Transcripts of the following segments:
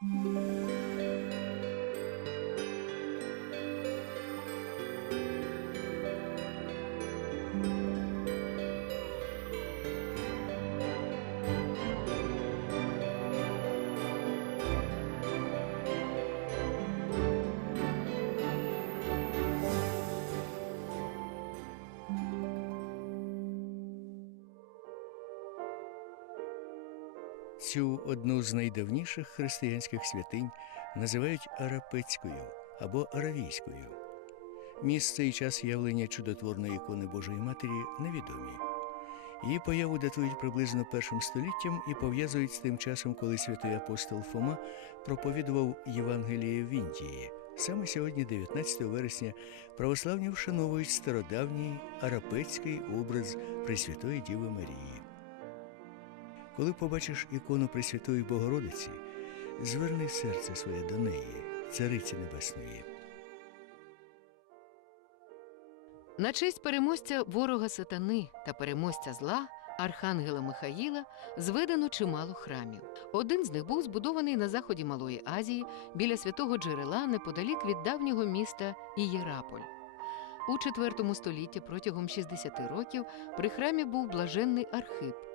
Música Цю одну з найдавніших християнських святинь називають Арапецькою або Аравійською. Місце і час явлення чудотворної ікони Божої Матері невідомі. Її появу датують приблизно першим століттям і пов'язують з тим часом, коли святий апостол Фома проповідував Євангеліє в Індії. Саме сьогодні, 19 вересня, православні вшановують стародавній арапецький образ Пресвятої Діви Марії. Коли побачиш ікону Пресвятої Богородиці, зверни серце своє до неї, Цариці Небесної. На честь переможця ворога сатани та переможця зла, архангела Михаїла, зведено чимало храмів. Один з них був збудований на заході Малої Азії біля святого джерела неподалік від давнього міста Ієраполь. У IV столітті протягом 60 років при храмі був блаженний Архип.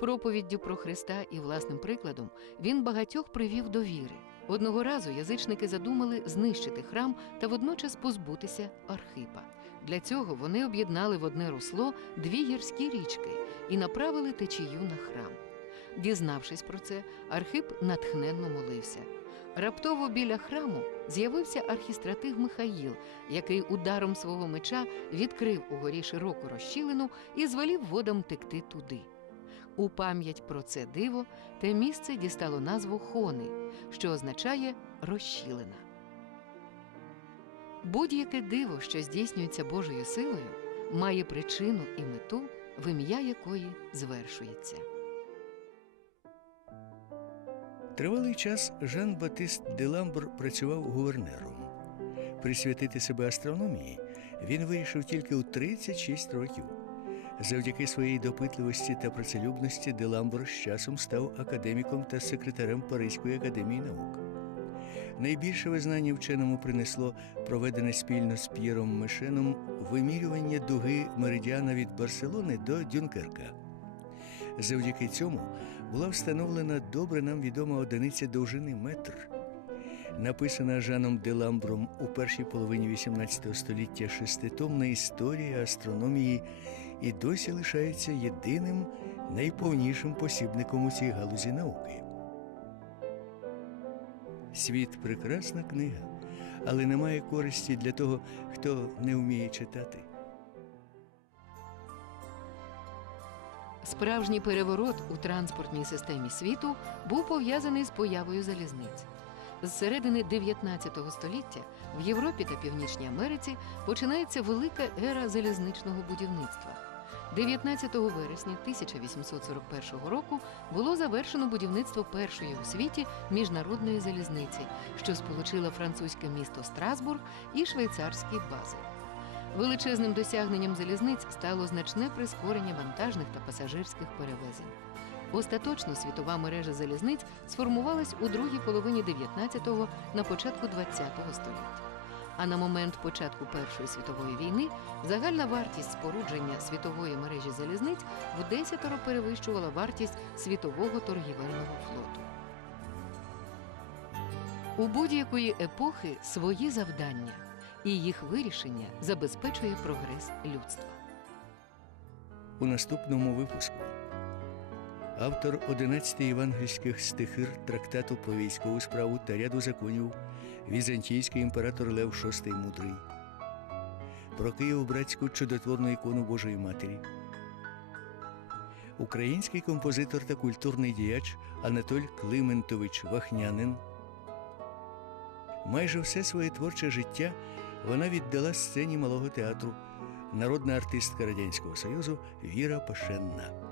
Проповіддю про Христа і власним прикладом він багатьох привів до віри. Одного разу язичники задумали знищити храм та водночас позбутися Архипа. Для цього вони об'єднали в одне русло дві гірські річки і направили течію на храм. Дізнавшись про це, Архип натхненно молився. Раптово біля храму з'явився архістратиг Михаїл, який ударом свого меча відкрив угорі широку розщілину і звелів водам текти туди. У пам'ять про це диво те місце дістало назву Хони, що означає розщілина. Будь-яке диво, що здійснюється Божою силою, має причину і мету, в ім'я якої звершується. Тривалий час Жан Батист Деламбр працював гувернером. Присвятити себе астрономії він вирішив тільки у 36 років. Завдяки своїй допитливості та працелюбності Деламбр з часом став академіком та секретарем Паризької академії наук. Найбільше визнання вченому принесло проведене спільно з П'єром Мешеном вимірювання дуги меридіана від Барселони до Дюнкерка. Завдяки цьому була встановлена добре нам відома одиниця довжини метр. Написана Жаном Деламбром у першій половині XVIII століття шеститомна історія астрономії і досі лишається єдиним найповнішим посібником у цій галузі науки. Світ прекрасна книга, але немає користі для того, хто не вміє читати. Справжній переворот у транспортній системі світу був пов'язаний з появою залізниць. З середини 19 століття в Європі та Північній Америці починається велика ера залізничного будівництва. 19 вересня 1841 року було завершено будівництво першої у світі міжнародної залізниці, що сполучила французьке місто Страсбург і швейцарські бази. Величезним досягненням залізниць стало значне прискорення вантажних та пасажирських перевезень. Остаточно світова мережа залізниць сформувалась у другій половині 19-го на початку 20-го століття. А на момент початку Першої світової війни загальна вартість спорудження світової мережі залізниць в десятеро перевищувала вартість світового торгівельного флоту. У будь-якої епохи свої завдання, і їх вирішення забезпечує прогрес людства. У наступному випуску автор 11 євангельських стихир трактату про військову справу та ряду законів візантійський імператор Лев VI Мудрий, про Києво-братську чудотворну ікону Божої Матері, український композитор та культурний діяч Анатоль Климентович Вахнянин. Майже все своє творче життя вона віддала сцені малого театру, народна артистка Радянського Союзу Віра Пашенна.